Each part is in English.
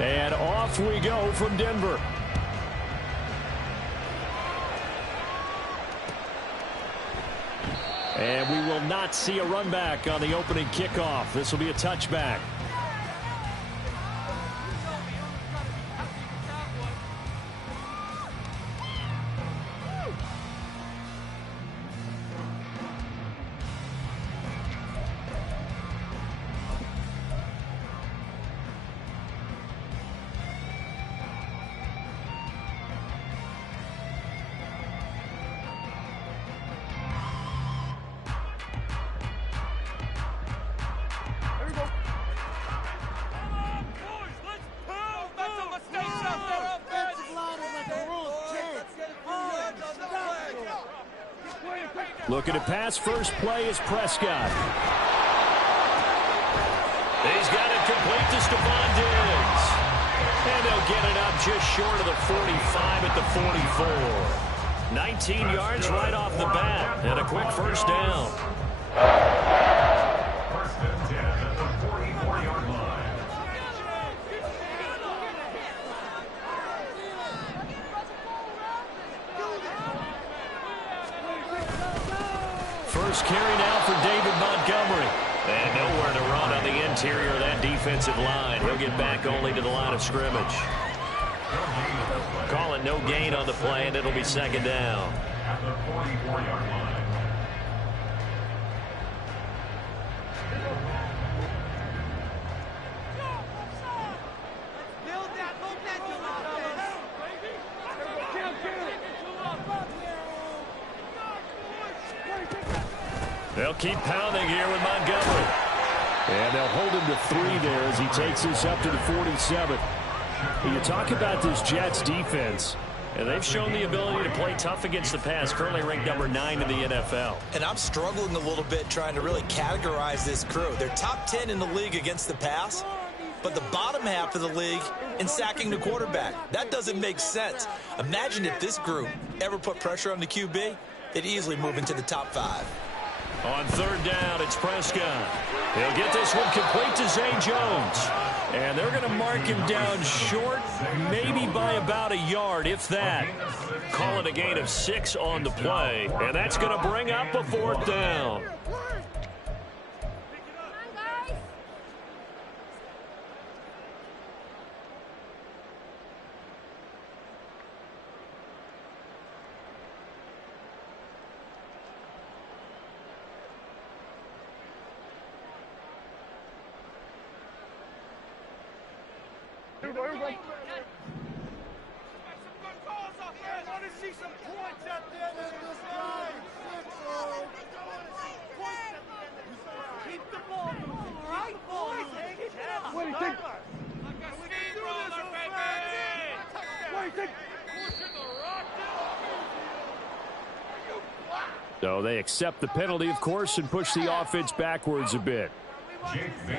And off we go from Denver. And we will not see a run back on the opening kickoff. This will be a touchback. Looking to pass, first play is Prescott. He's got it complete to Stephon Diggs. And they'll get it up just short of the 45 at the 44. 19 yards right off the bat and a quick first down. First and 10 at the 44-yard line. First carry now for David Montgomery. And nowhere to run on the interior of that defensive line. He'll get back only to the line of scrimmage. Call it no gain on the play, and it'll be second down. At the 44-yard line. They'll keep pounding here with Montgomery. And they'll hold him to 3 there as he takes this up to the 47. You talk about this Jets defense, and they've shown the ability to play tough against the pass, currently ranked number 9 in the NFL. And I'm struggling a little bit trying to really categorize this crew. They're top 10 in the league against the pass, but the bottom half of the league in sacking the quarterback. That doesn't make sense. Imagine if this group ever put pressure on the QB, they'd easily move into the top 5. On third down, it's Prescott. He'll get this one complete to Zay Jones. And they're going to mark him down short, maybe by about a yard, if that. Call it a gain of 6 on the play. And that's going to bring up a 4th down. Everybody. I want to see some points out there. Keep the ball moving. All right, boys. What do you think? What do you think? So they accept the penalty, of course, and push the offense backwards a bit.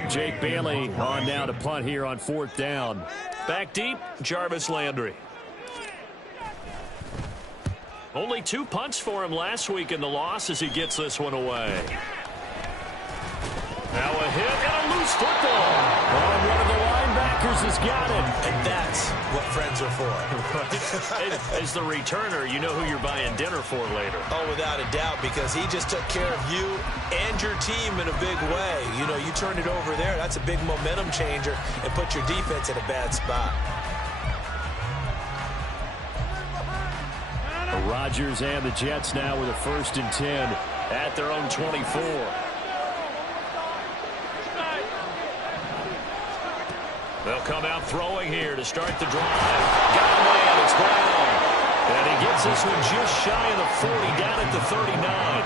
Jake Bailey on now to punt here on 4th down. Back deep, Jarvis Landry. Only 2 punts for him last week in the loss as he gets this one away. Now a hit and a loose football. Oh, one of the linebackers has got it. And that's what friends are for. As the returner, you know who you're buying dinner for later. Oh, without a doubt, because he just took care of you and your team in a big way. You know, you turned it over there. That's a big momentum changer and put your defense in a bad spot. The Rodgers and the Jets now with a 1st and 10 at their own 24. They'll come out throwing here to start the drive. Got a man, it's Brown. And he gets this one just shy of the 40, down at the 39.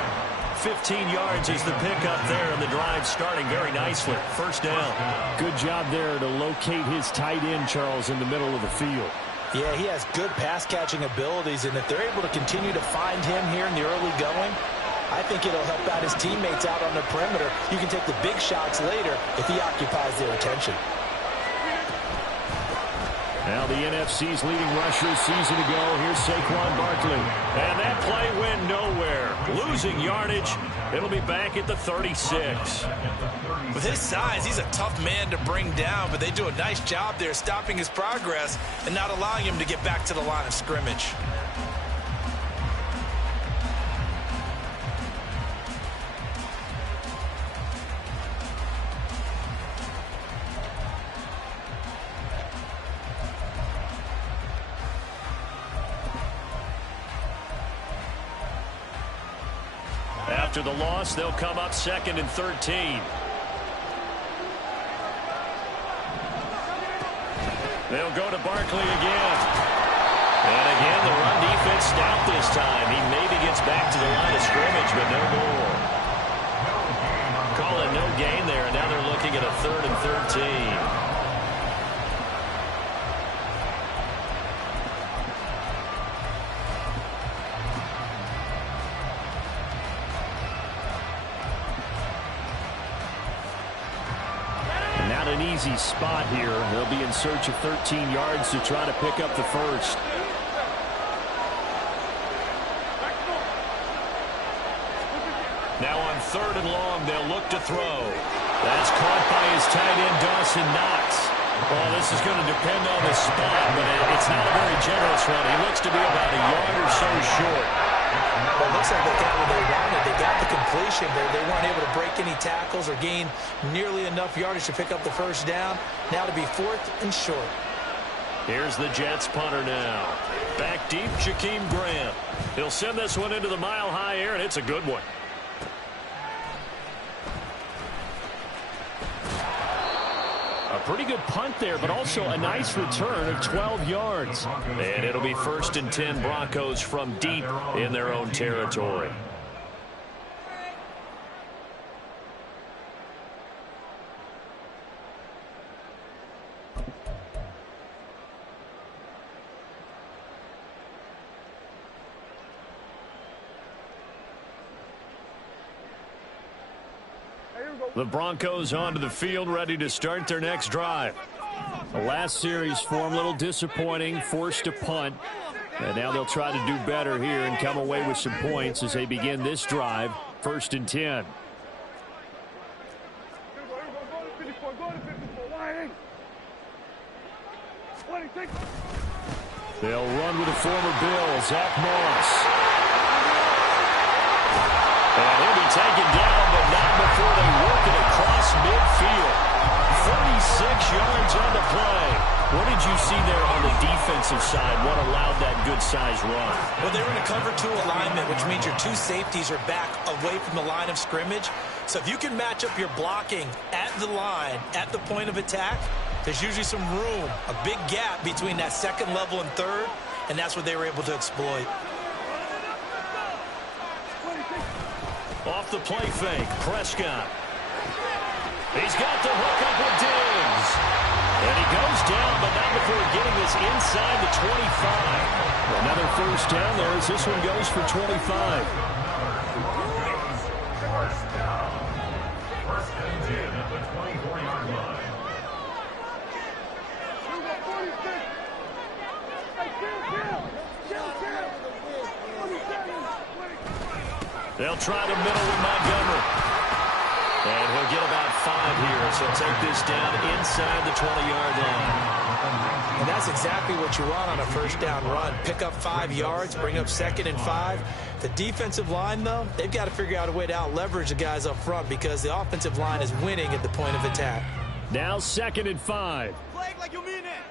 15 yards is the pickup there, and the drive starting very nicely. 1st down. Good job there to locate his tight end, Charles, in the middle of the field. Yeah, he has good pass-catching abilities, and if they're able to continue to find him here in the early going, I think it'll help out his teammates out on the perimeter. You can take the big shots later if he occupies their attention. Now the NFC's leading rusher a season ago. Here's Saquon Barkley. And that play went nowhere. Losing yardage. It'll be back at the 36. With his size, he's a tough man to bring down, but they do a nice job there stopping his progress and not allowing him to get back to the line of scrimmage. After the loss, they'll come up 2nd and 13. They'll go to Barkley again. And again, the run defense stout this time. He maybe gets back to the line of scrimmage, but no more. Call it no gain there, and now they're looking at a 3rd and 13. An easy spot here. They'll be in search of 13 yards to try to pick up the first. Now on 3rd and long, they'll look to throw. That's caught by his tight end, Dawson Knox. Well, this is going to depend on the spot, but it's not a very generous run. He looks to be about a yard or so short. Well, it looks like they got what they wanted. They got the completion, but they weren't able to break any tackles or gain nearly enough yardage to pick up the first down. Now to be 4th and short. Here's the Jets punter now. Back deep, Jakeem Grant. He'll send this one into the mile-high air, and it's a good one. A pretty good punt there, but also a nice return of 12 yards. And it'll be 1st and 10 Broncos from deep in their own territory. The Broncos onto the field, ready to start their next drive. The last series for them, a little disappointing, forced to punt. And now they'll try to do better here and come away with some points as they begin this drive, 1st and 10. They'll run with the former Bill, Zach Moss. And he'll be taken down, but not before they work it across midfield. 36 yards on the play. What did you see there on the defensive side? What allowed that good-sized run? Well, they were in a cover 2 alignment, which means your 2 safeties are back away from the line of scrimmage. So if you can match up your blocking at the line, at the point of attack, there's usually some room, a big gap between that 2nd level and 3rd, and that's what they were able to exploit. Off the play fake, Prescott. He's got the hook up with Diggs. And he goes down, but not before getting this inside the 25. Another first down there as this one goes for 25. First and 10 at the 24-yard line. They'll try to middle with Montgomery. And he'll get about 5 here as he'll take this down inside the 20-yard line. And that's exactly what you want on a first down run. Pick up 5 yards, bring up 2nd and 5. The defensive line, though, they've got to figure out a way to out-leverage the guys up front because the offensive line is winning at the point of attack. Now 2nd and 5. Play like you mean it.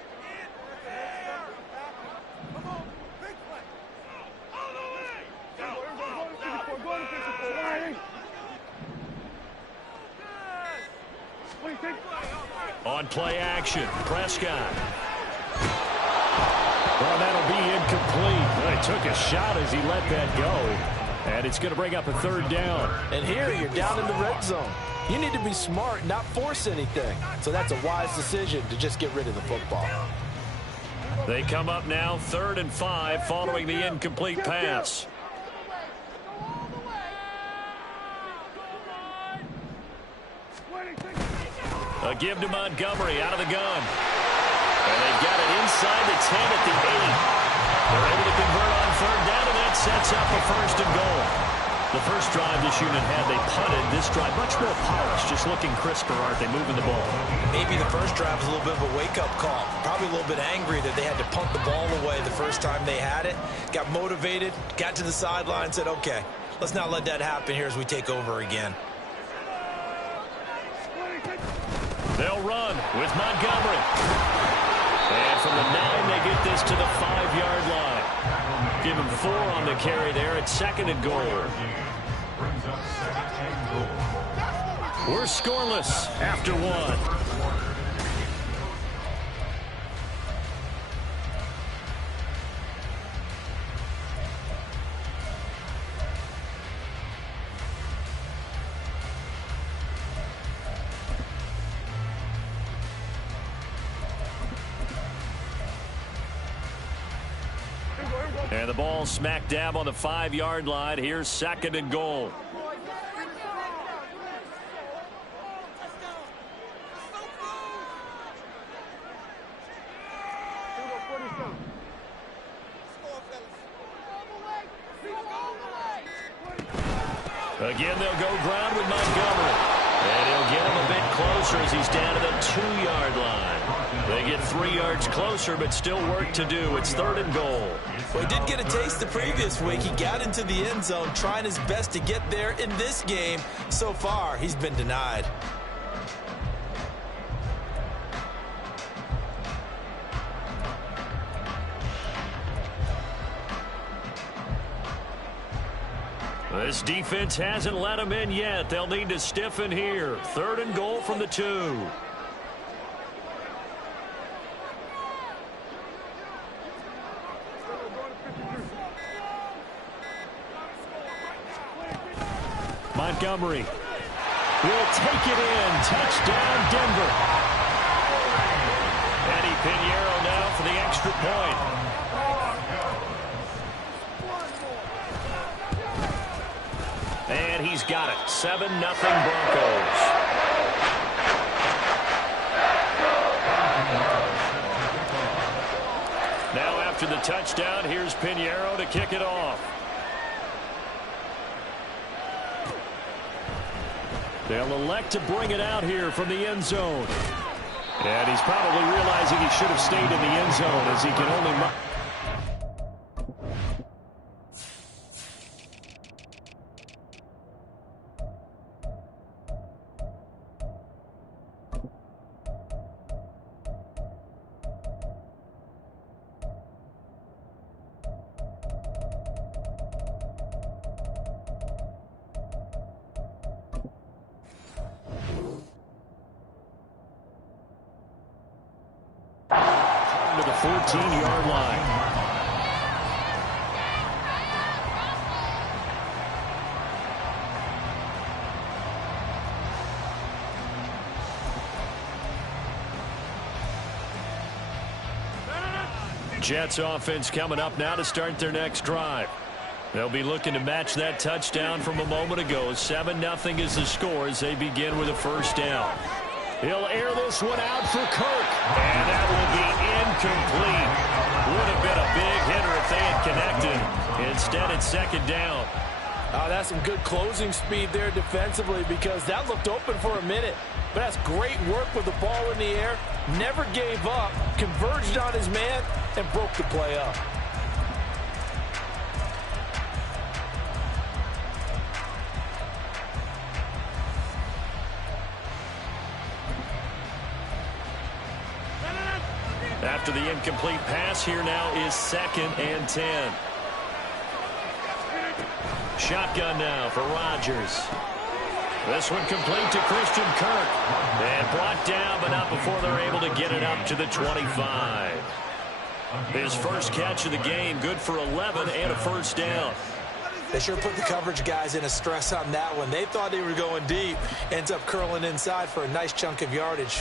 On play action, Prescott. Well, that'll be incomplete. Well, he took a shot as he let that go. And it's going to bring up a 3rd down. And here you're down in the red zone. You need to be smart, not force anything. So that's a wise decision to just get rid of the football. They come up now 3rd and 5 following the incomplete pass. A give to Montgomery out of the gun. And they've got it inside the 10 at the 8. They're able to convert on third down, and that sets up a first and goal. The first drive this unit had, they punted. This drive, much more polished, just looking crisper, aren't they, moving the ball? Maybe the first drive was a little bit of a wake-up call. Probably a little bit angry that they had to punt the ball away the first time they had it. Got motivated, got to the sideline, said, okay, let's not let that happen here as we take over again. They'll run with Montgomery. And from the 9, they get this to the 5-yard line. Give him 4 on the carry there at second and goal. We're scoreless after 1. And the ball smack dab on the 5-yard line. Here's second and goal. Again, they'll go ground with Montgomery. And he'll get him a bit closer as he's down to the 2-yard line. They get 3 yards closer, but still work to do. It's third and goal. Well, he did get a taste the previous week. He got into the end zone, trying his best to get there in this game. So far, he's been denied. This defense hasn't let him in yet. They'll need to stiffen here. Third and goal from the 2. Montgomery will take it in. Touchdown, Denver. Eddie Pinheiro now for the extra point. And he's got it. 7-0 Broncos. Now after the touchdown, here's Pinheiro to kick it off. They'll elect to bring it out here from the end zone. And he's probably realizing he should have stayed in the end zone as he can only... to the 14-yard line. Jets offense coming up now to start their next drive. They'll be looking to match that touchdown from a moment ago. 7-0 is the score as they begin with a first down. He'll air this one out for Kirk. And that will be incomplete. Would have been a big hitter if they had connected. Instead, it's second down. That's some good closing speed there defensively because that looked open for a minute. But that's great work with the ball in the air. Never gave up. Converged on his man and broke the play up. After the incomplete pass, here now is 2nd and 10. Shotgun now for Rodgers. This one complete to Christian Kirk. And brought down, but not before they're able to get it up to the 25. His first catch of the game, good for 11 and a first down. They sure put the coverage guys in a stress on that one. They thought they were going deep. Ends up curling inside for a nice chunk of yardage.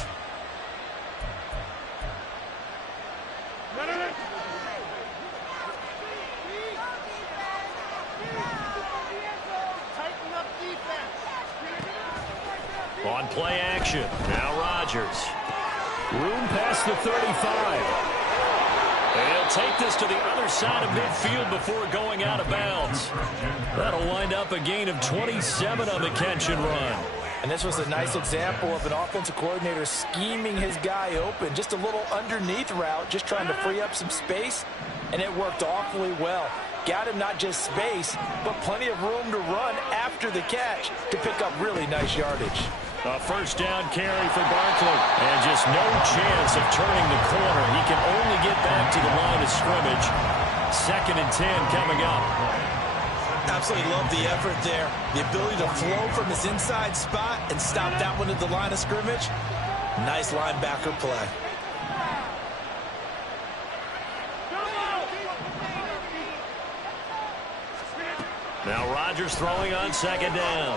On play action, now Rodgers. Room past the 35. And he'll take this to the other side of midfield before going out of bounds. That'll wind up a gain of 27 on the catch and run. And this was a nice example of an offensive coordinator scheming his guy open. Just a little underneath route, just trying to free up some space, and it worked awfully well. Got him not just space, but plenty of room to run after the catch to pick up really nice yardage. A first down carry for Barkley. And just no chance of turning the corner. He can only get back to the line of scrimmage. 2nd and 10 coming up. Absolutely love the effort there. The ability to flow from his inside spot and stop that one at the line of scrimmage. Nice linebacker play. Now Rodgers throwing on 2nd down.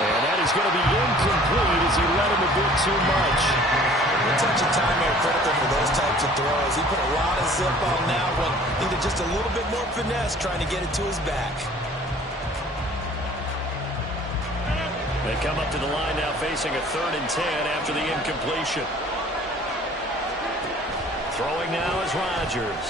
And that is going to be incomplete as he let him a bit too much. A touch of time here critical for those types of throws. He put a lot of zip on that one. Needed just a little bit more finesse trying to get it to his back. They come up to the line now facing a 3rd and 10 after the incompletion. Throwing now is Rodgers.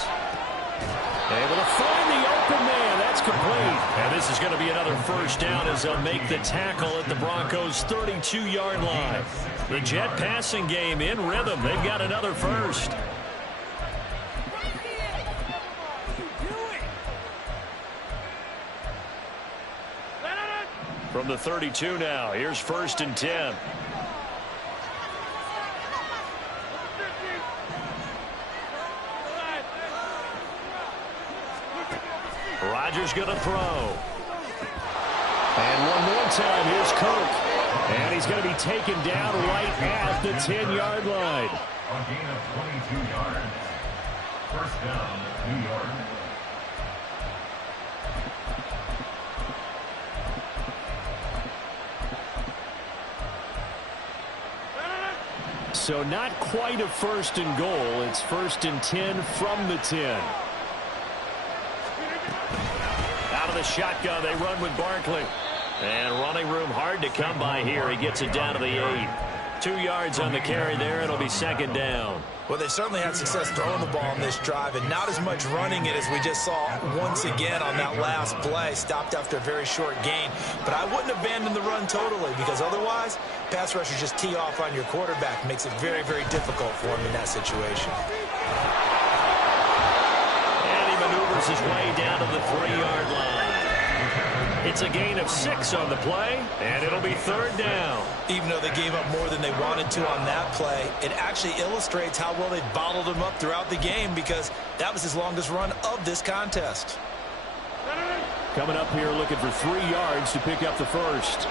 Able to find the open man. That's complete. And this is going to be another first down as they'll make the tackle at the Broncos' 32-yard line. The Jet passing game in rhythm. They've got another first. From the 32 now, here's 1st and 10. Rodgers going to throw. And one more time, here's Cook. And he's going to be taken down right at the 10-yard line. A gain of 22 yards. First down, New York. So not quite a 1st and goal. It's 1st and 10 from the 10. Out of the shotgun, they run with Barkley. And running room hard to come by here. He gets it down to the 8. 2 yards on the carry there. It'll be 2nd down. Well, they certainly had success throwing the ball on this drive, and not as much running it as we just saw once again on that last play. Stopped after a very short gain. But I wouldn't abandon the run totally, because otherwise, pass rushers just tee off on your quarterback. Makes it very, very difficult for him in that situation. And he maneuvers his way down to the 3-yard line. It's a gain of 6 on the play, and it'll be 3rd down. Even though they gave up more than they wanted to on that play, it actually illustrates how well they bottled him up throughout the game, because that was his longest run of this contest. Coming up here looking for 3 yards to pick up the first.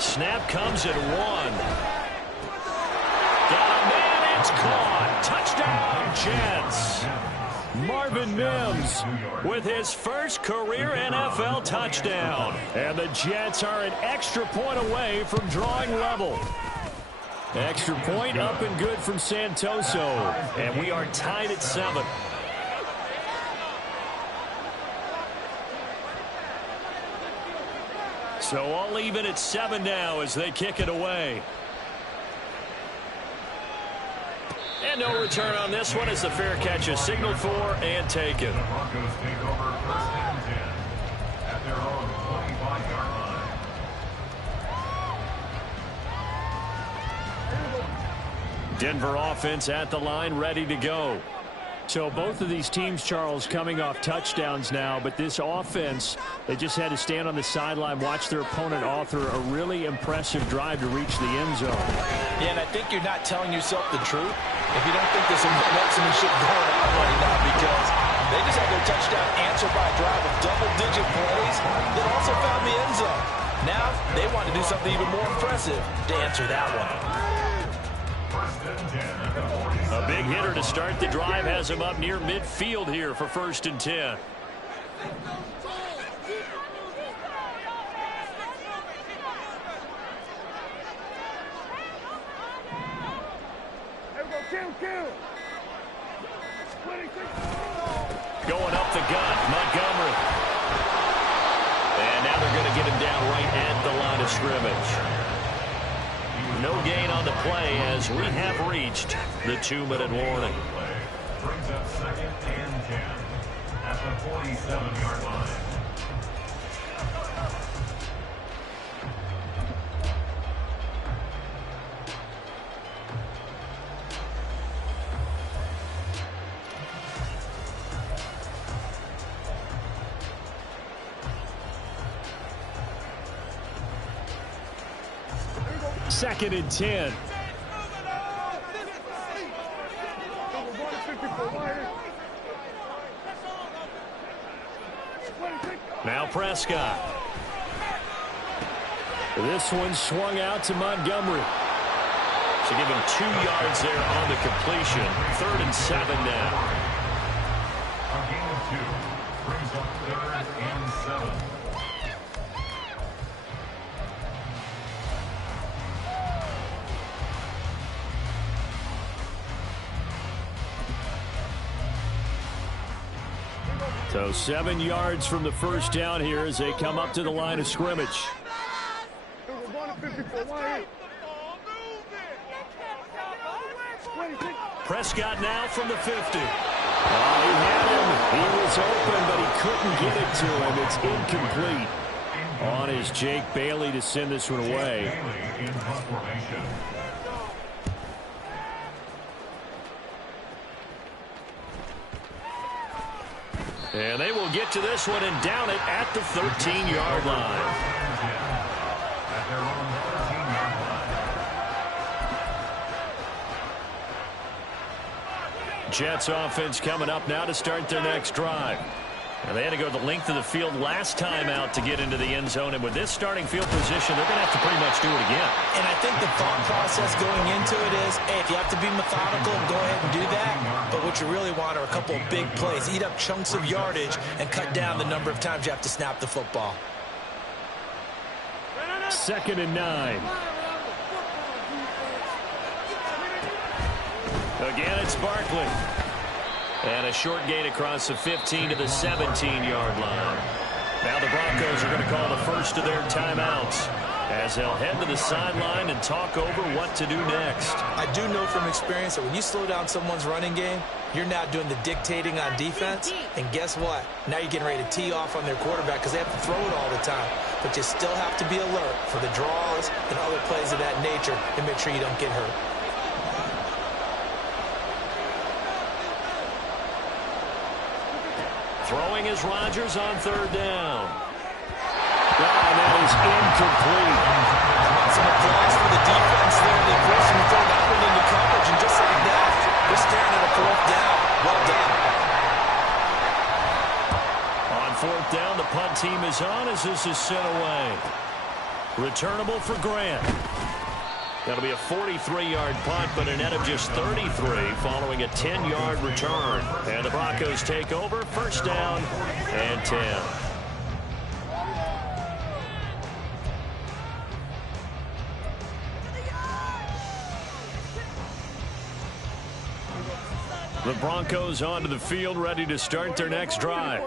Snap comes at 1. Got a man, it's caught. Touchdown, Jets. Marvin Mims with his first career NFL touchdown. And the Jets are an extra point away from drawing level. Extra point up and good from Santoso. And we are tied at 7. So all even at 7 now as they kick it away. And no return on this one as the fair catch is signaled for and taken. The Broncos take over 1st and 10 at their own 25-yard line. Denver offense at the line, ready to go. So both of these teams, Charles, coming off touchdowns now, but this offense, they just had to stand on the sideline, watch their opponent author a really impressive drive to reach the end zone. Yeah, and I think you're not telling yourself the truth if you don't think there's some marksmanship going on right now, because they just had their touchdown answered by a drive of double-digit plays that also found the end zone. Now they want to do something even more impressive to answer that one. A big hitter to start the drive has him up near midfield here for 1st and 10. There we go, kill. Going up the gut, Montgomery. And now they're going to get him down right at the line of scrimmage. No gain on the play as we have reached the 2-minute warning. Brings up 2nd and 10 at the 47-yard line. Second and 10. Now Prescott. This one swung out to Montgomery. So give him 2 yards there on the completion. 3rd and 7 now. A gain of 2 brings up 3rd and 7. So 7 yards from the first down here as they come up to the line of scrimmage. Prescott now from the 50. He had him. He was open, but he couldn't get it to him. It's incomplete. On is Jake Bailey to send this one away. And they will get to this one and down it at the 13-yard line. At their own 13-yard line. Jets offense coming up now to start their next drive. And they had to go the length of the field last time out to get into the end zone. And with this starting field position, they're going to have to pretty much do it again. And I think the thought process going into it is, hey, if you have to be methodical, go ahead and do that. But what you really want are a couple of big plays. Eat up chunks of yardage and cut down the number of times you have to snap the football. 2nd and 9. Again, it's Barkley. And a short gain across the 15 to the 17-yard line. Now the Broncos are going to call the first of their timeouts as they'll head to the sideline and talk over what to do next. I do know from experience that when you slow down someone's running game, you're now doing the dictating on defense. And guess what? Now you're getting ready to tee off on their quarterback because they have to throw it all the time. But you still have to be alert for the draws and other plays of that nature and make sure you don't get hurt. Throwing is Rodgers on 3rd down. And that is incomplete. Some applause for the defense there. They forced him to throw that one into coverage, and just like that, they're staring at a 4th down. Well done. On 4th down, the punt team is on as this is sent away. Returnable for Grant. That'll be a 43-yard punt, but a net of just 33 following a 10-yard return. And the Broncos take over, 1st down and 10. The Broncos onto the field, ready to start their next drive.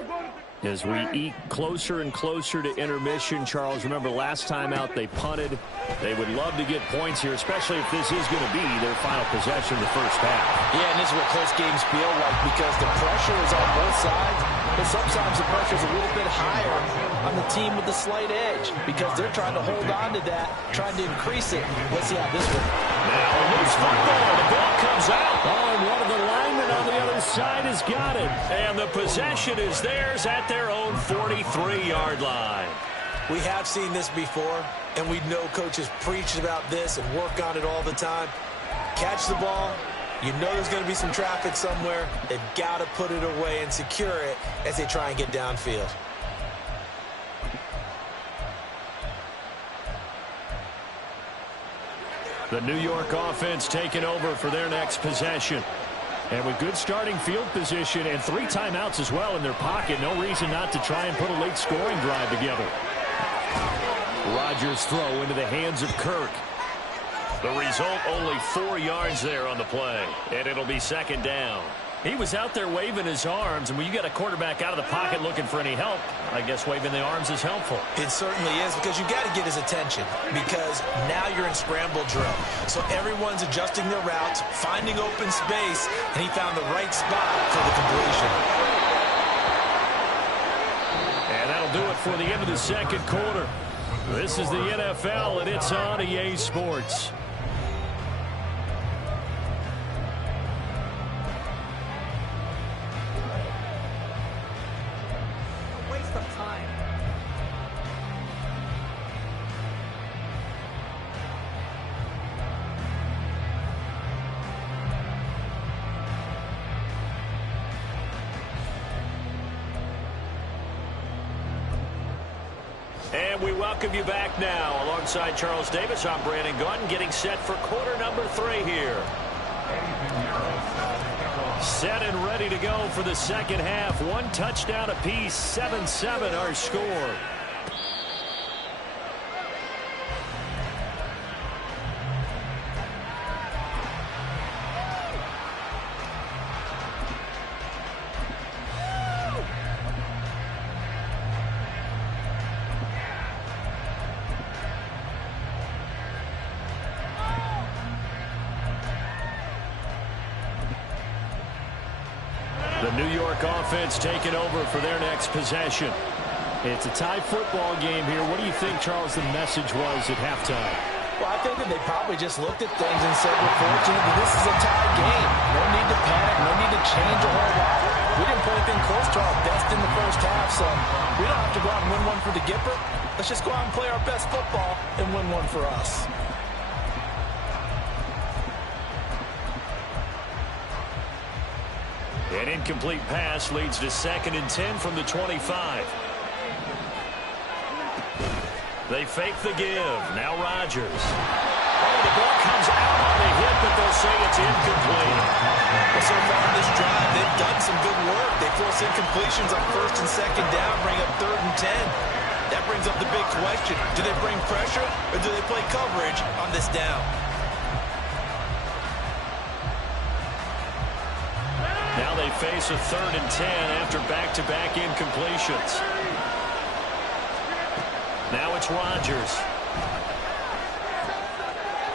As we eke closer and closer to intermission, Charles, remember last time out they punted. They would love to get points here, especially if this is going to be their final possession of the first half. Yeah, and this is what close games feel like because the pressure is on both sides, but sometimes the pressure is a little bit higher on the team with the slight edge because they're trying to hold on to that, trying to increase it. Let's see how this one. Now a loose football. The ball comes out. Oh, and one of the linemen on the other side has got it. And the possession is theirs at their own 43-yard line. We have seen this before, and we know coaches preach about this and work on it all the time. Catch the ball. You know there's going to be some traffic somewhere. They've got to put it away and secure it as they try and get downfield. The New York offense taking over for their next possession. And with good starting field position and 3 timeouts as well in their pocket, no reason not to try and put a late scoring drive together. Rodgers' throw into the hands of Kirk. The result, only 4 yards there on the play, and it'll be 2nd down. He was out there waving his arms, and when you got a quarterback out of the pocket looking for any help, I guess waving the arms is helpful. It certainly is, because you got to get his attention, because now you're in scramble drill. So everyone's adjusting their routes, finding open space, and he found the right spot for the completion. And that'll do it for the end of the second quarter. This is the NFL, and it's on EA Sports. Waste of time. And we welcome you back now. Alongside Charles Davis, I'm Brandon Gunn, getting set for quarter number 3 here. Set and ready to go for the second half. 1 touchdown apiece, 7-7 our score. The New York offense taking over for their next possession. It's a tie football game here. What do you think, Charles, the message was at halftime? Well, I think that they probably just looked at things and said, we're fortunate that this is a tie game. No need to panic. No need to change a whole lot. We didn't play anything close to our best in the first half, so we don't have to go out and win one for the Gipper. Let's just go out and play our best football and win one for us. An incomplete pass leads to 2nd and 10 from the 25. They fake the give. Now Rodgers. Oh, the ball comes out on the hit, but they'll say it's incomplete. Well, so far in this drive, they've done some good work. They force incompletions on 1st and 2nd down, bring up 3rd and 10. That brings up the big question. Do they bring pressure, or do they play coverage on this down? Now they face a 3rd and 10 after back-to-back incompletions. Now it's Rodgers.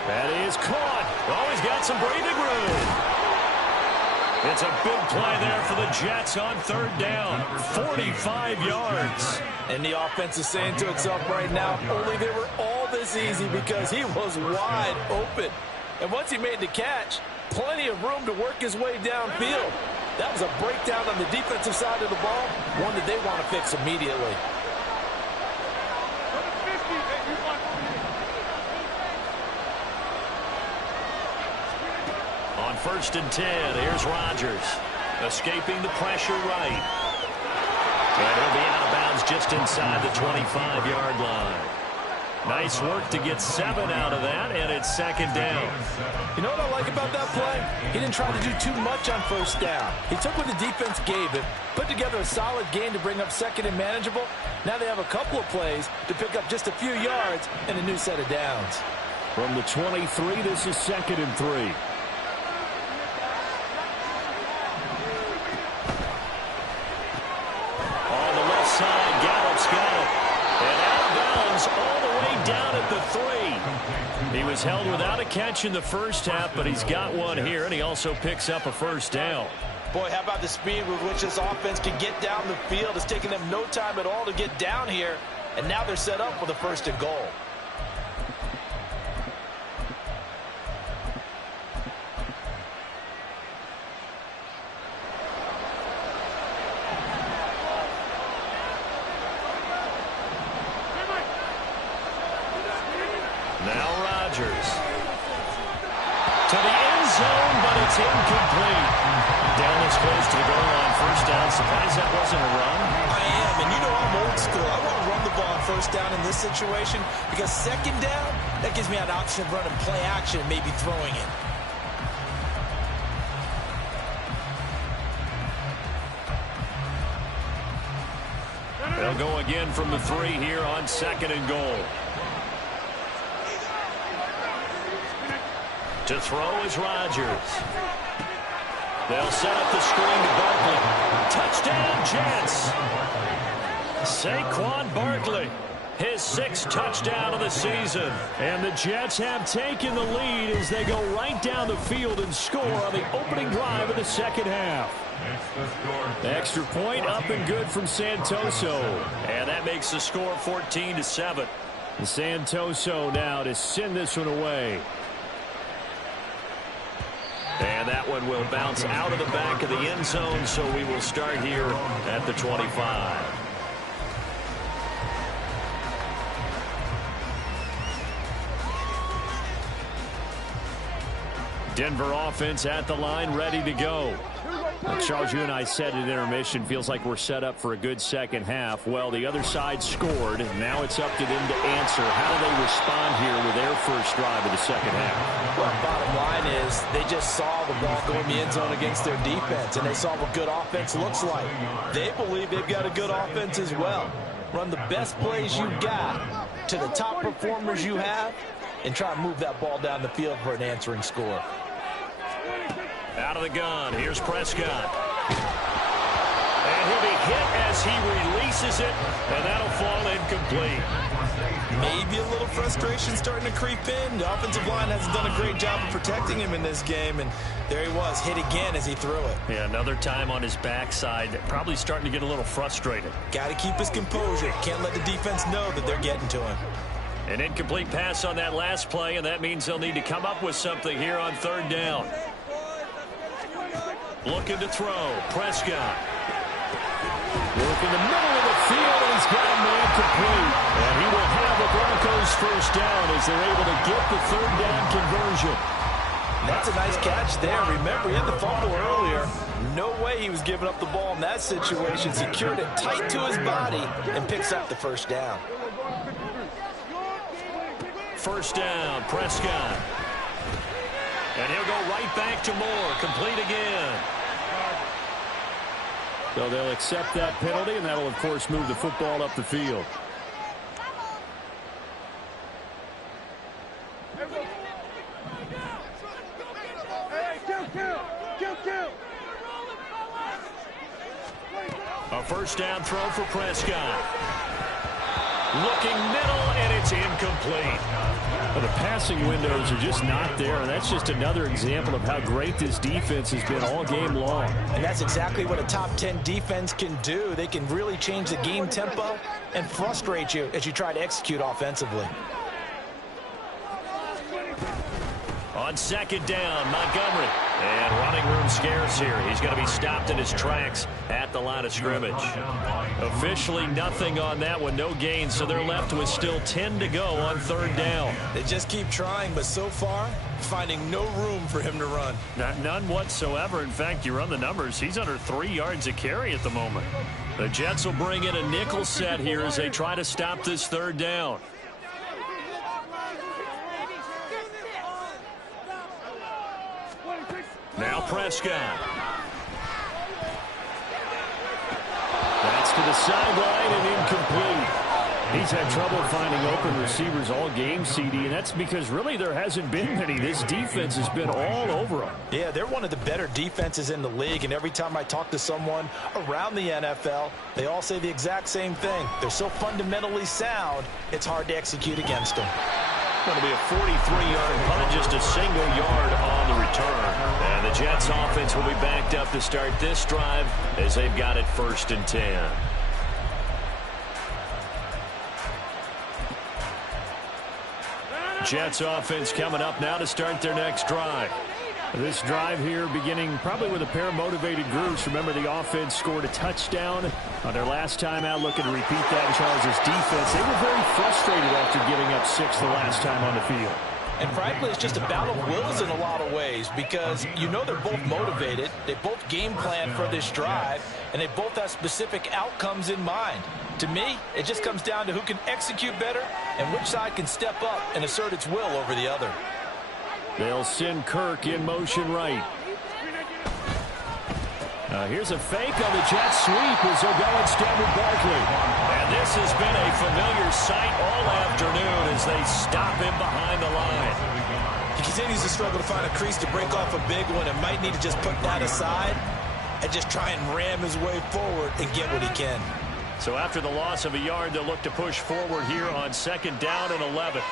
That is caught. Oh, he's got some breathing room. It's a big play there for the Jets on 3rd down. 45 yards. And the offense is saying to itself right now, only they were all this easy because he was wide open. And once he made the catch, plenty of room to work his way downfield. That was a breakdown on the defensive side of the ball, one that they want to fix immediately. On 1st and 10, here's Rodgers. Escaping the pressure right. And he'll be out of bounds just inside the 25-yard line. Nice work to get 7 out of that, and it's 2nd down. You know what I like about that play? He didn't try to do too much on 1st down. He took what the defense gave him, put together a solid game to bring up 2nd and manageable. Now they have a couple of plays to pick up just a few yards and a new set of downs. From the 23, this is 2nd and 3. On the left side, Gallup's got it. And out of bounds all the way down at the 3. He was held without a catch in the first half, but he's got one here, and he also picks up a 1st down. Boy, how about the speed with which this offense can get down the field? It's taken them no time at all to get down here, and now they're set up with a 1st and goal. Now Rodgers. To the end zone, but it's incomplete. Down this close to the goal line, 1st down. Surprised that wasn't a run? I am, and you know I'm old school. I want to run the ball on 1st down in this situation because 2nd down, that gives me an option of running play action and maybe throwing it. They'll go again from the 3 here on 2nd and goal. To throw is Rodgers. They'll set up the screen to Barkley. Touchdown, Jets. Saquon Barkley, his 6th touchdown of the season. And the Jets have taken the lead as they go right down the field and score on the opening drive of the second half. The extra point up and good from Santoso. And that makes the score 14-7. Santoso now to send this one away. And that one will bounce out of the back of the end zone, so we will start here at the 25. Denver offense at the line, ready to go. Charles, you and I said at intermission, feels like we're set up for a good second half. Well, the other side scored. Now it's up to them to answer. How do they respond here with their first drive of the second half? Well, bottom line is they just saw the ball go in the end zone against their defense, and they saw what good offense looks like. They believe they've got a good offense as well. Run the best plays you got to the top performers you have, and try to move that ball down the field for an answering score. Out of the gun, here's Prescott. And he'll be hit as he releases it, and that'll fall incomplete. Maybe a little frustration starting to creep in. The offensive line hasn't done a great job of protecting him in this game, and there he was, hit again as he threw it. Yeah, another time on his backside, probably starting to get a little frustrated. Got to keep his composure. Can't let the defense know that they're getting to him. An incomplete pass on that last play, and that means they'll need to come up with something here on third down. Looking to throw. Prescott. Work in the middle of the field, and he's got a man complete. And he will have the Broncos first down as they're able to get the third down conversion. That's a nice catch there. Remember, he had the fumble earlier. No way he was giving up the ball in that situation. Secured it tight to his body and picks up the first down. First down, Prescott. And he'll go right back to Moore. Complete again. So they'll accept that penalty, and that'll, of course, move the football up the field. A first down throw for Prescott. Looking middle, and it's incomplete. Well, the passing windows are just not there, and that's just another example of how great this defense has been all game long. And that's exactly what a top 10 defense can do. They can really change the game tempo and frustrate you as you try to execute offensively. On second down, Montgomery. And running room scarce here. He's going to be stopped in his tracks at the line of scrimmage. Officially nothing on that one, no gain, so they're left with still 10 to go on third down. They just keep trying, but so far, finding no room for him to run. None whatsoever. In fact, you run the numbers, he's under 3 yards a carry at the moment. The Jets will bring in a nickel set here as they try to stop this third down. Now Prescott. That's to the sideline and incomplete. He's had trouble finding open receivers all game, CD, and that's because really there hasn't been many. This defense has been all over them. Yeah, they're one of the better defenses in the league, and every time I talk to someone around the NFL, they all say the exact same thing. They're so fundamentally sound, it's hard to execute against them. Going to be a 43-yard punt, just a single yard on the return. And the Jets offense will be backed up to start this drive as they've got it 1st and 10. Jets offense coming up now to start their next drive. This drive here beginning probably with a pair of motivated groups. Remember, the offense scored a touchdown on their last time out. Looking to repeat that in Charles' defense. They were very frustrated after giving up 6 the last time on the field. And frankly, it's just a battle of wills in a lot of ways because you know they're both motivated. They both game plan for this drive, and they both have specific outcomes in mind. To me, it just comes down to who can execute better and which side can step up and assert its will over the other. They'll send Kirk in motion right. Here's a fake on the jet sweep as they'll go instead with Barkley. And this has been a familiar sight all afternoon as they stop him behind the line. He continues to struggle to find a crease to break off a big one and might need to just put that aside and just try and ram his way forward and get what he can. So after the loss of a yard, they'll look to push forward here on 2nd down and 11.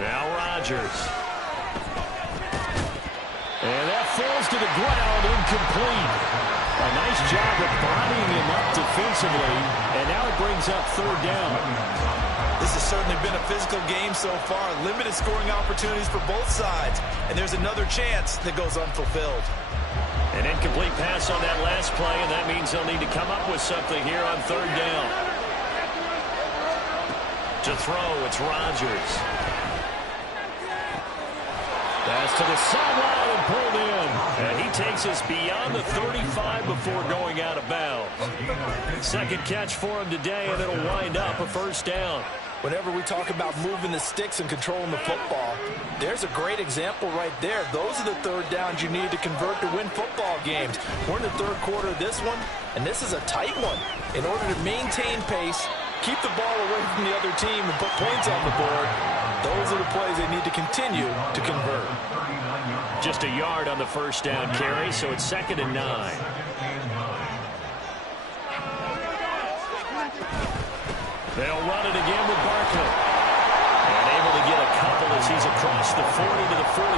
Now Rodgers. And that falls to the ground, incomplete. A nice job of bodying him up defensively, and now it brings up 3rd down. This has certainly been a physical game so far. Limited scoring opportunities for both sides, and there's another chance that goes unfulfilled. An incomplete pass on that last play, and that means they'll need to come up with something here on 3rd down. To throw, it's Rodgers. Pass to the sideline and pulled in. And he takes us beyond the 35 before going out of bounds. 2nd catch for him today, and it'll wind up a 1st down. Whenever we talk about moving the sticks and controlling the football, there's a great example right there. Those are the 3rd downs you need to convert to win football games. We're in the 3rd quarter of this one, and this is a tight one. In order to maintain pace, keep the ball away from the other team, and put points on the board, those are the plays they need to continue to convert. Just a yard on the 1st down carry, so it's 2nd and 9. They'll run it again with Barkley. And able to get a couple as he's across the 40 to the 41.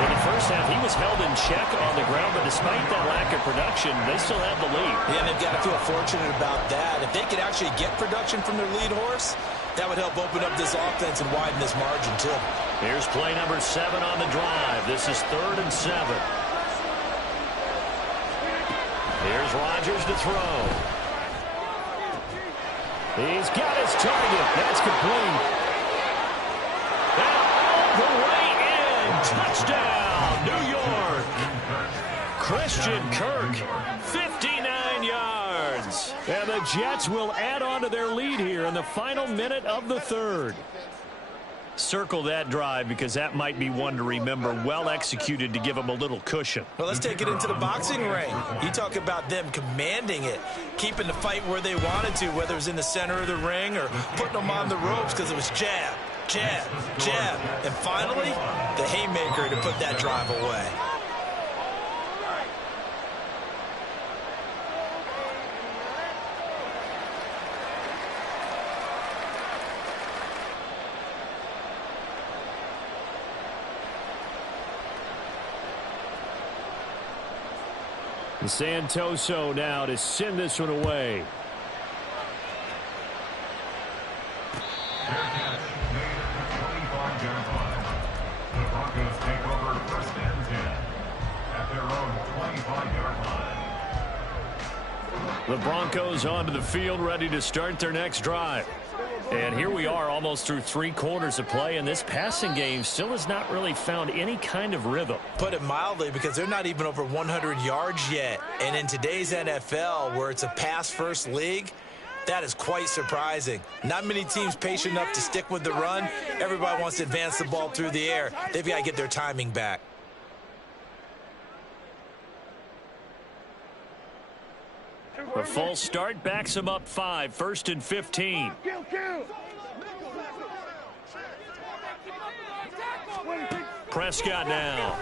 In the first half, he was held in check on the ground, but despite that lack of production, they still have the lead. Yeah, and they've got to feel fortunate about that. If they could actually get production from their lead horse, that would help open up this offense and widen this margin, too. Here's play number 7 on the drive. This is 3rd and 7. Here's Rodgers to throw. He's got his target. That's complete. And all the way in. Touchdown, New York. Christian Kirk, 59 yards. And the Jets will add on to their lead here in the final minute of the 3rd. Circle that drive because that might be one to remember. Well executed to give them a little cushion. Well, let's take it into the boxing ring. You talk about them commanding it, keeping the fight where they wanted to, whether it was in the center of the ring or putting them on the ropes because it was jab, jab, jab. And finally, the haymaker to put that drive away. Santoso now to send this one away. Their catch made at the 25-yard line. The Broncos take over 1st and 10 at their own 25-yard line. The Broncos onto the field, ready to start their next drive. And here we are almost through 3 quarters of play, and this passing game still has not really found any kind of rhythm. Put it mildly, because they're not even over 100 yards yet. And in today's NFL, where it's a pass-first league, that is quite surprising. Not many teams patient enough to stick with the run. Everybody wants to advance the ball through the air. They've got to get their timing back. A false start backs him up 5, 1st and 15. Prescott now.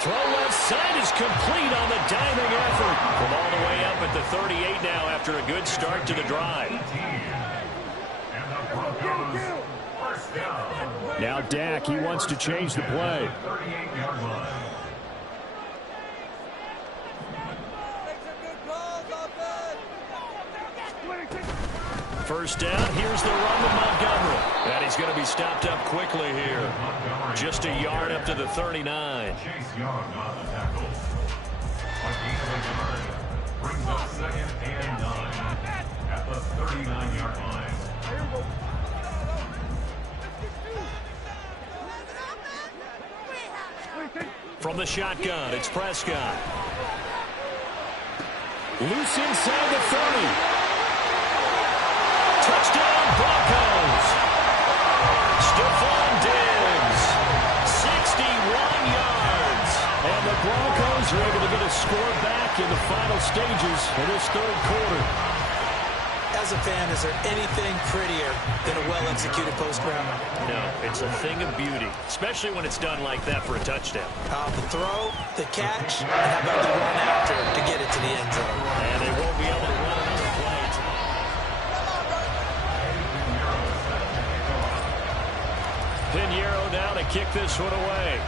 Throw left side is complete on the diving effort. From all the way up at the 38 now after a good start to the drive. Now Dak, he wants to change the play. 38-yard line. First down, here's the run to Montgomery. And he's going to be stopped up quickly here. Just a yard up to the 39. Chase Young on the tackle. A gain of a yard brings up 2nd and 9 at the 39-yard line. From the shotgun, it's Prescott. Loose inside the 30. Touchdown, Broncos. Stephon Diggs, 61 yards. And the Broncos are able to get a score back in the final stages of this 3rd quarter. as a fan, is there anything prettier than a well-executed post route? No, it's a thing of beauty, especially when it's done like that for a touchdown. The throw, the catch, and how about the run after to get it to the end zone? And they won't be able to run another play. Pinheiro now to kick this one away.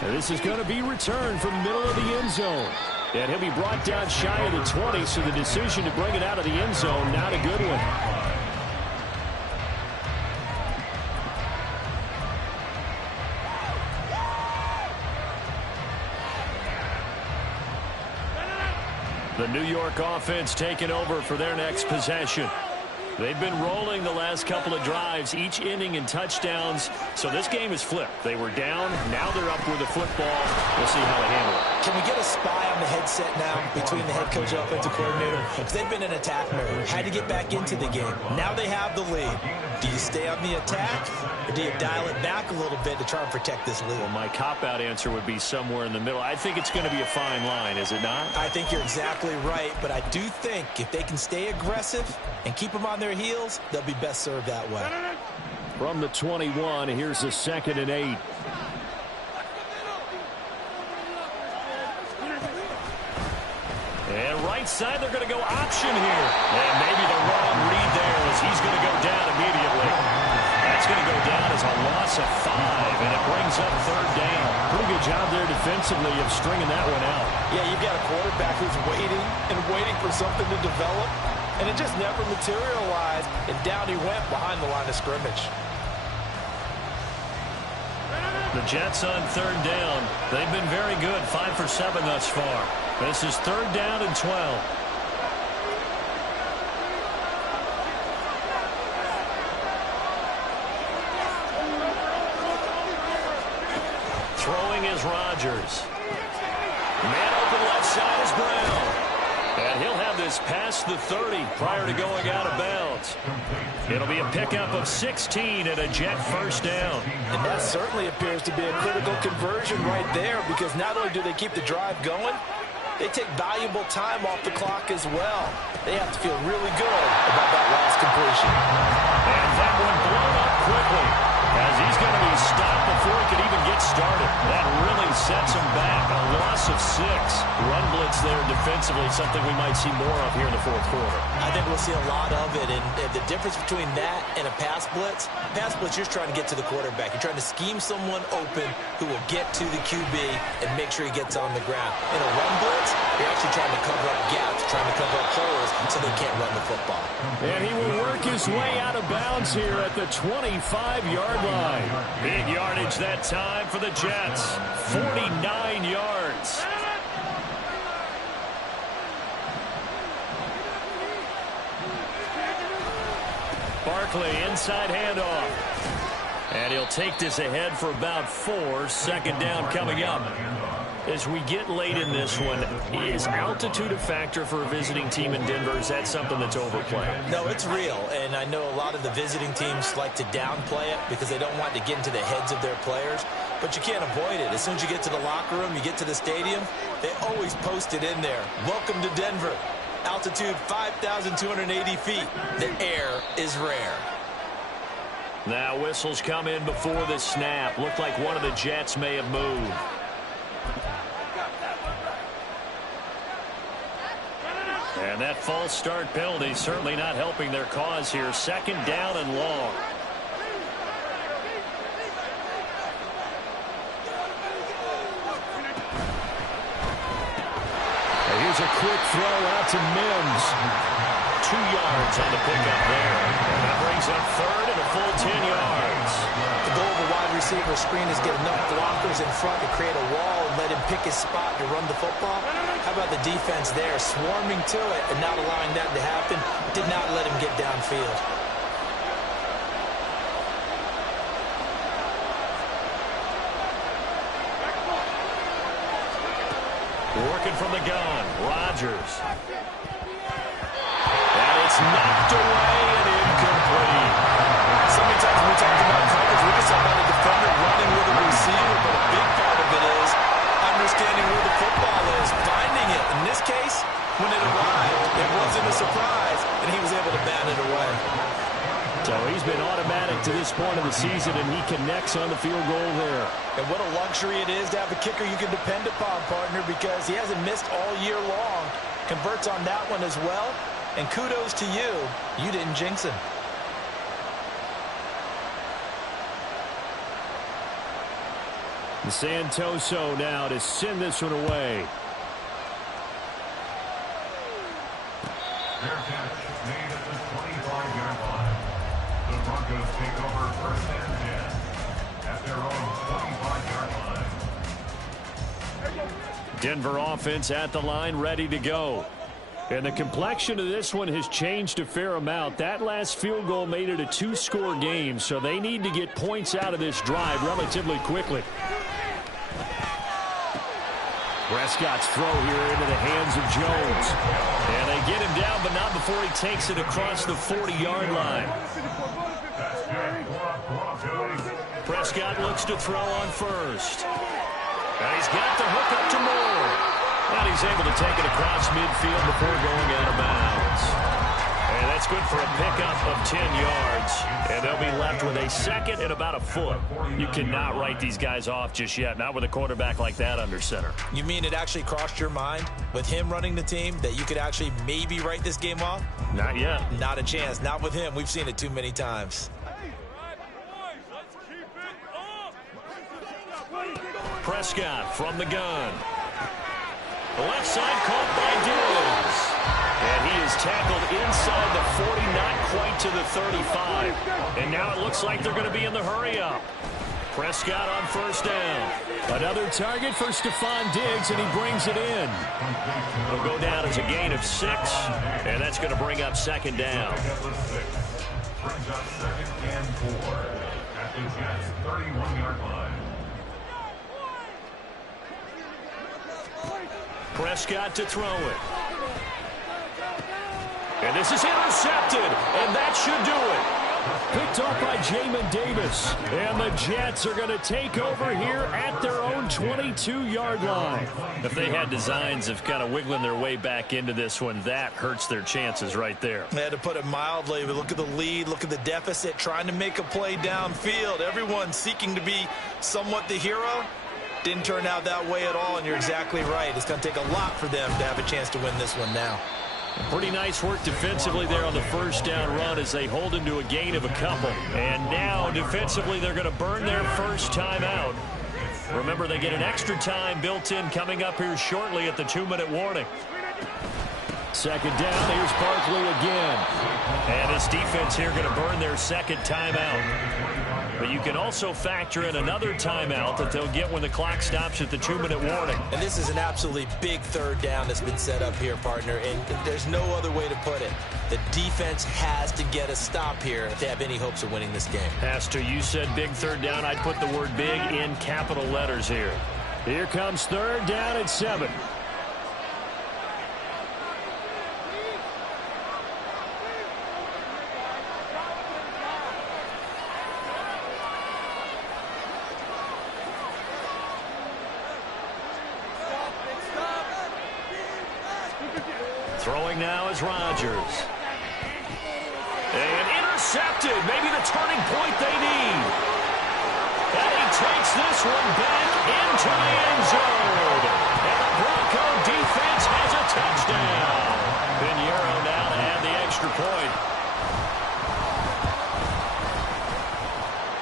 And this is going to be returned from the middle of the end zone. And he'll be brought down shy of the 20, so the decision to bring it out of the end zone, not a good one. The New York offense taking over for their next possession. They've been rolling the last couple of drives, each inning in touchdowns. So this game is flipped. They were down. Now they're up with the football. We'll see how they handle it. Can we get a spy on the headset now between the head coach and offensive coordinator? Because they've been in attack mode. Had to get back into the game. Now they have the lead. Do you stay on the attack, or do you dial it back a little bit to try and protect this lead? Well, my cop-out answer would be somewhere in the middle. I think it's going to be a fine line, is it not? I think you're exactly right, but I do think if they can stay aggressive and keep them on their heels, they'll be best served that way. From the 21, here's the 2nd and 8. And right side, they're going to go option here. And maybe the wrong read there as he's going to go down immediately. That's going to go down as a loss of 5, and it brings up 3rd down. Pretty good job there defensively of stringing that one out. Yeah, you've got a quarterback who's waiting and waiting for something to develop, and it just never materialized, and down he went behind the line of scrimmage. The Jets on 3rd down. They've been very good, 5 for 7 thus far. This is 3rd down and 12. Throwing is Rodgers. Man open left side is Brown. And he'll have this past the 30 prior to going out of bounds. It'll be a pickup of 16 and a Jet 1st down. And that certainly appears to be a critical conversion right there, because not only do they keep the drive going, they take valuable time off the clock as well. They have to feel really good about that last completion. And that one blown up quickly as he's going to be stopped before he could even get started. That really sets him back. A loss of 6. Run blitz there defensively, something we might see more of here in the 4th quarter. I think we'll see a lot of it, and the difference between that and a pass blitz, you're just trying to get to the quarterback. You're trying to scheme someone open who will get to the QB and make sure he gets on the ground. In a run blitz, you're actually trying to cover up gaps, trying to cover up holes so they can't run the football. And he will work his way out of bounds here at the 25-yard line. Big yardage that time for the Jets. 49 yards. Barkley, inside handoff. And he'll take this ahead for about 4. 2nd down coming up. As we get late in this one, is altitude a factor for a visiting team in Denver? Is that something that's overplayed? No, it's real, and I know a lot of the visiting teams like to downplay it because they don't want to get into the heads of their players, but you can't avoid it. As soon as you get to the locker room, you get to the stadium, they always post it in there. Welcome to Denver. Altitude 5,280 feet. The air is rare. Now whistles come in before the snap. Looked like one of the Jets may have moved. And that false start penalty certainly not helping their cause here. 2nd down and long. And here's a quick throw out to Mims. 2 yards on the pickup there. And that brings up 3rd and a full 10 yards. The goal of a wide receiver screen is get enough blockers in front to create a wall and let him pick his spot to run the football. How about the defense there, swarming to it and not allowing that to happen? Did not let him get downfield. Working from the gun, Rodgers. And it's knocked away and incomplete. So many times when we talked about coverage, we just talk about a defender running with a receiver, but a big part of it is understanding where the football is. So he's been automatic to this point of the season, and he connects on the field goal there. And what a luxury it is to have a kicker you can depend upon, partner, because he hasn't missed all year long. Converts on that one as well. And kudos to you. You didn't jinx him. Santoso now to send this one away. Fair catch made at the 25-yard line. The Broncos take over first and 10 at their own 25-yard line. Denver offense at the line, ready to go. And the complexion of this one has changed a fair amount. That last field goal made it a two-score game, so they need to get points out of this drive relatively quickly. Prescott's throw here into the hands of Jones. And they get him down, but not before he takes it across the 40-yard line. Prescott looks to throw on first. And he's got the hook up to Moore. And he's able to take it across midfield before going out of bounds. And that's good for a pickup of 10 yards. And they'll be left with a second and about a foot. You cannot write these guys off just yet, not with a quarterback like that under center. You mean it actually crossed your mind with him running the team that you could actually maybe write this game off? Not yet. Not a chance. Not with him. We've seen it too many times. Prescott from the gun. The left side caught by Diggs. And he is tackled inside the 40, not quite to the 35. And now it looks like they're going to be in the hurry-up. Prescott on first down. Another target for Stephon Diggs, and he brings it in. It'll go down as a gain of 6, and that's going to bring up second down. Brings up second and 4 at the Jets' 31-yard line. Prescott to throw it. And this is intercepted, and that should do it. Picked off by Jamin Davis. And the Jets are going to take over here at their own 22-yard line. If they had designs of kind of wiggling their way back into this one, that hurts their chances right there. They had to put it mildly, but look at the lead, look at the deficit, trying to make a play downfield. Everyone seeking to be somewhat the hero. Didn't turn out that way at all, and you're exactly right. It's going to take a lot for them to have a chance to win this one now. Pretty nice work defensively there on the first down run as they hold him to a gain of a couple. And now defensively they're going to burn their first time out. Remember, they get an extra time built in coming up here shortly at the 2-minute warning. Second down, here's Barkley again. And this defense here going to burn their second timeout. But you can also factor in another timeout that they'll get when the clock stops at the 2-minute warning. And this is an absolutely big third down that's been set up here, partner, and there's no other way to put it. The defense has to get a stop here if they have any hopes of winning this game. Has to. You said big third down. I'd put the word big in capital letters here. Here comes third down at 7. Throwing now is Rodgers. And intercepted. Maybe the turning point they need. And he takes this one back into the end zone. And the Bronco defense has a touchdown. Pinheiro now to add the extra point.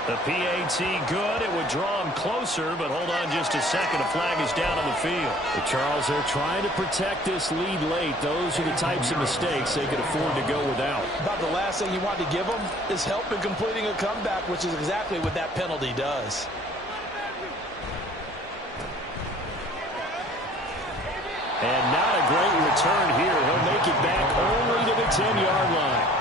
The PAT good. It would draw him closer, but hold on just a second. A flag is down on the field. But Charles, they're trying to protect this lead late. Those are the types of mistakes they could afford to go without. About the last thing you want to give them is help in completing a comeback, which is exactly what that penalty does. And not a great return here. He'll make it back only to the 10-yard line.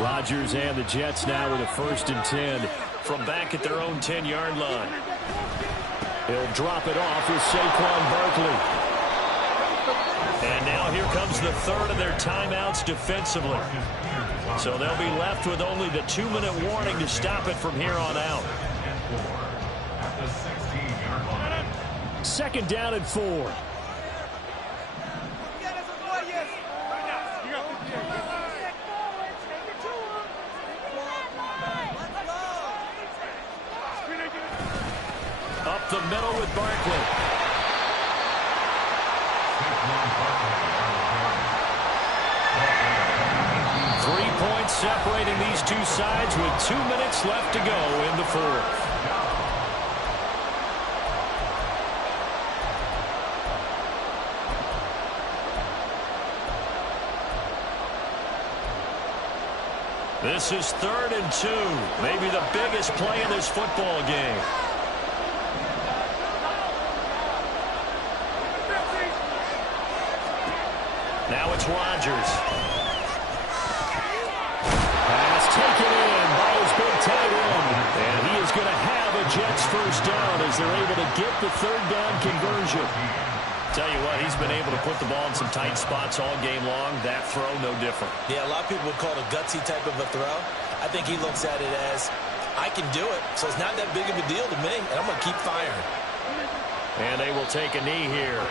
Rodgers and the Jets now with a 1st and 10 from back at their own 10-yard line. He'll drop it off with Saquon Barkley. And now here comes the third of their timeouts defensively. So they'll be left with only the 2-minute warning to stop it from here on out. At the 16-yard line. 2nd down and 4. Up the middle with Barkley. Three points separating these two sides with 2 minutes left to go in the fourth. This is 3rd and 2. Maybe the biggest play in this football game. Now it's Rodgers. Pass taken in by his big tight end. And he is going to have a Jets first down as they're able to get the 3rd down conversion. Tell you what, he's been able to put the ball in some tight spots all game long. That throw, no different. Yeah, a lot of people would call it a gutsy type of a throw. I think he looks at it as, I can do it, so it's not that big of a deal to me, and I'm going to keep firing. And they will take a knee here.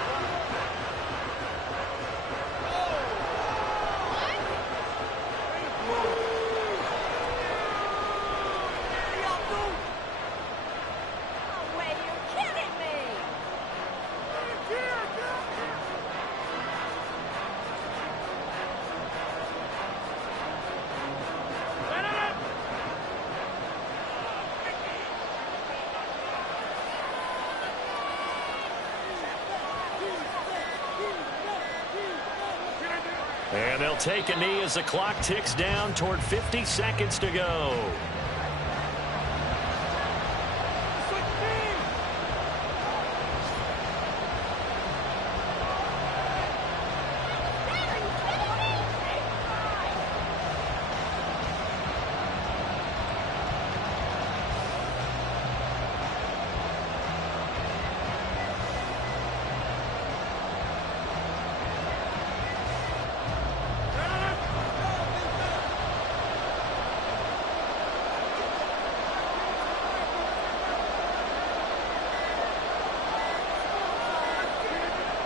And they'll take a knee as the clock ticks down toward 50 seconds to go.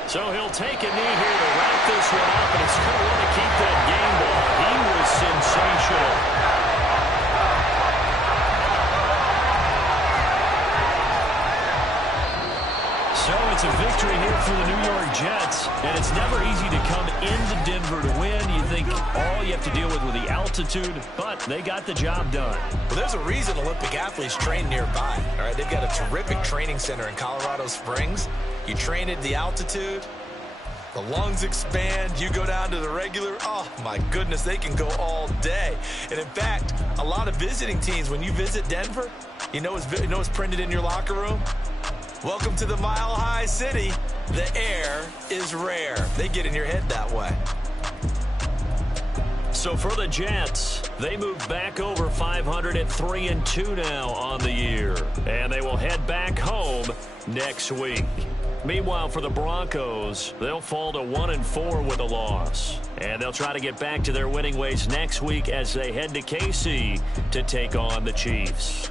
So he'll take a knee here to wrap this one up, and he's going to want to keep that game ball. He was sensational. So it's a victory here for the New York Jets, and it's never easy to come into Denver to win. You think all you have to deal with the altitude, but they got the job done. Well, there's a reason Olympic athletes train nearby. All right, they've got a terrific training center in Colorado Springs. You train at the altitude, the lungs expand, you go down to the regular, oh my goodness, they can go all day. And in fact, a lot of visiting teams, when you visit Denver, you know what's printed in your locker room? Welcome to the Mile High City. The air is rare. They get in your head that way. So for the Jets, they move back over 500 at 3-2 now on the year. And they will head back home next week. Meanwhile, for the Broncos, they'll fall to 1-4 with a loss. And they'll try to get back to their winning ways next week as they head to KC to take on the Chiefs.